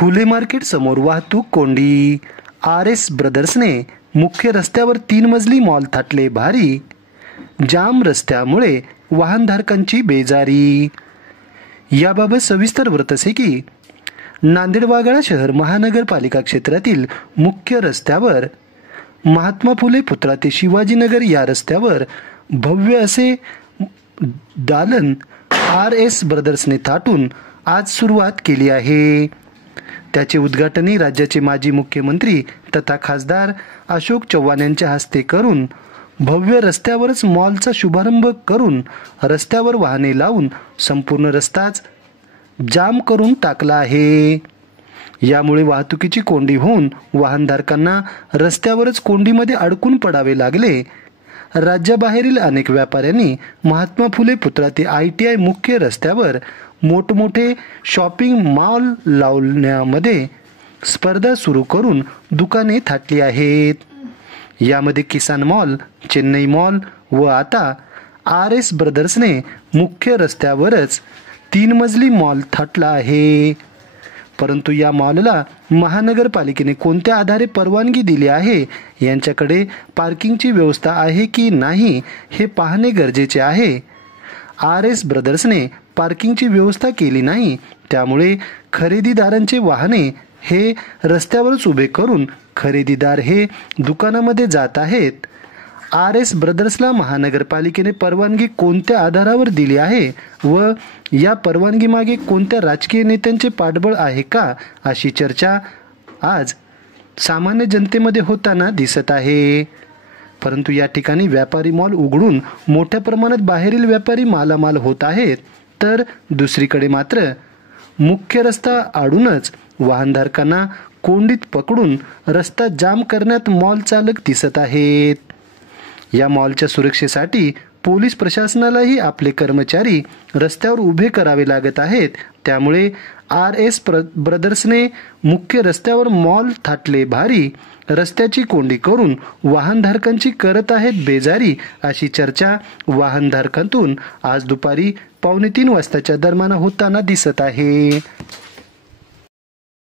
फुले market समोर वाहतूक कोंडी। RS ब्रदर्सने मुख्य रस्त्यावर 3 मजली मॉल थाटले भारी। जाम रस्त्यामुळे वाहनधारकांची बेजारी। याबाबत सविस्तर वृत्त असे की नांदेड वाघाळा शहर महानगरपालिका क्षेत्रातील मुख्य रस्त्यावर महात्मा फुले पुतळा ते शिवाजीनगर या रस्त्यावर भव्य असे दालन RS ब्रदर्सने थाटून आज सुरुवात केली आहे। त्याचे उद्घाटनही राज्याचे माजी मुख्यमंत्री तथा खासदार अशोक चव्हाण यांच्या हस्ते करून भव्य रस्त्यावरच मॉलचा शुभारंभ करून रस्त्यावर वाहने लावून संपूर्ण रस्ताच जाम करून टाकला आहे। यामुळे वाहतुकीची कोंडी होऊन वाहनधारकांना रस्त्यावरच कोंडीमध्ये अडकून पडावे लागले। राज्याबाहेरील अनेक व्यापाऱ्यांनी महात्मा फुले पुतळा ते ITI मुख्य रस्त्यावर मोठमोठे शॉपिंग मॉल लावण्यामध्ये स्पर्धा सुरू करून दुकाने थाटली आहेत। यामध्ये किसान मॉल, चेन्नई मॉल व आता RS ब्रदर्सने मुख्य रस्त्यावरच 3 मजली मॉल थाटला आहे। परंतु या मॉलला महानगरपालिकेने कोणत्या आधारे परवानगी दिली आहे, यांच्याकडे पार्किंगची व्यवस्था आहे की नाही हे पाहणे गरजेचे आहे। RS ब्रदर्सने पार्किंगची व्यवस्था केली नाही, त्यामुळे खरेदीदारांचे वाहने हे रस्त्यावरच उभे करून खरेदीदार हे दुकानामध्ये जात आहेत। RS ब्रदर्सला महानगरपालिकेने परवानगी कोणत्या आधारावर दिली आहे व या परवानगी मागे कोणत्या राजकीय नेत्यांचे पाठबळ आहे का, अशी चर्चा आज सामान्य जनतेमध्ये होताना दिसत आहे। परंतु या ठिकाणी व्यापारी मॉल उघडून मोठ्या प्रमाणात बाहेरील व्यापारी मालामाल होत आहेत, तर दुसरीकडे मात्र मुख्य रस्ता आडूनच वाहनधारकांना कोंडीत पकडून रस्ता जाम करण्यात मॉल चालक दिसत आहेत। या मॉलच्या सुरक्षेसाठी पोलीस प्रशासनालाही आपले कर्मचारी रस्त्यावर उभे करावे लागत आहेत। त्यामुळे RS ब्रदर्सने मुख्य रस्त्यावर मॉल थाटले भारी, रस्त्याची कोंडी करून वाहनधारकांची करत आहेत बेजारी, अशी चर्चा वाहनधारकांतून आज दुपारी 2:45 वाजताच्या दरम्यान होताना दिसत आहे।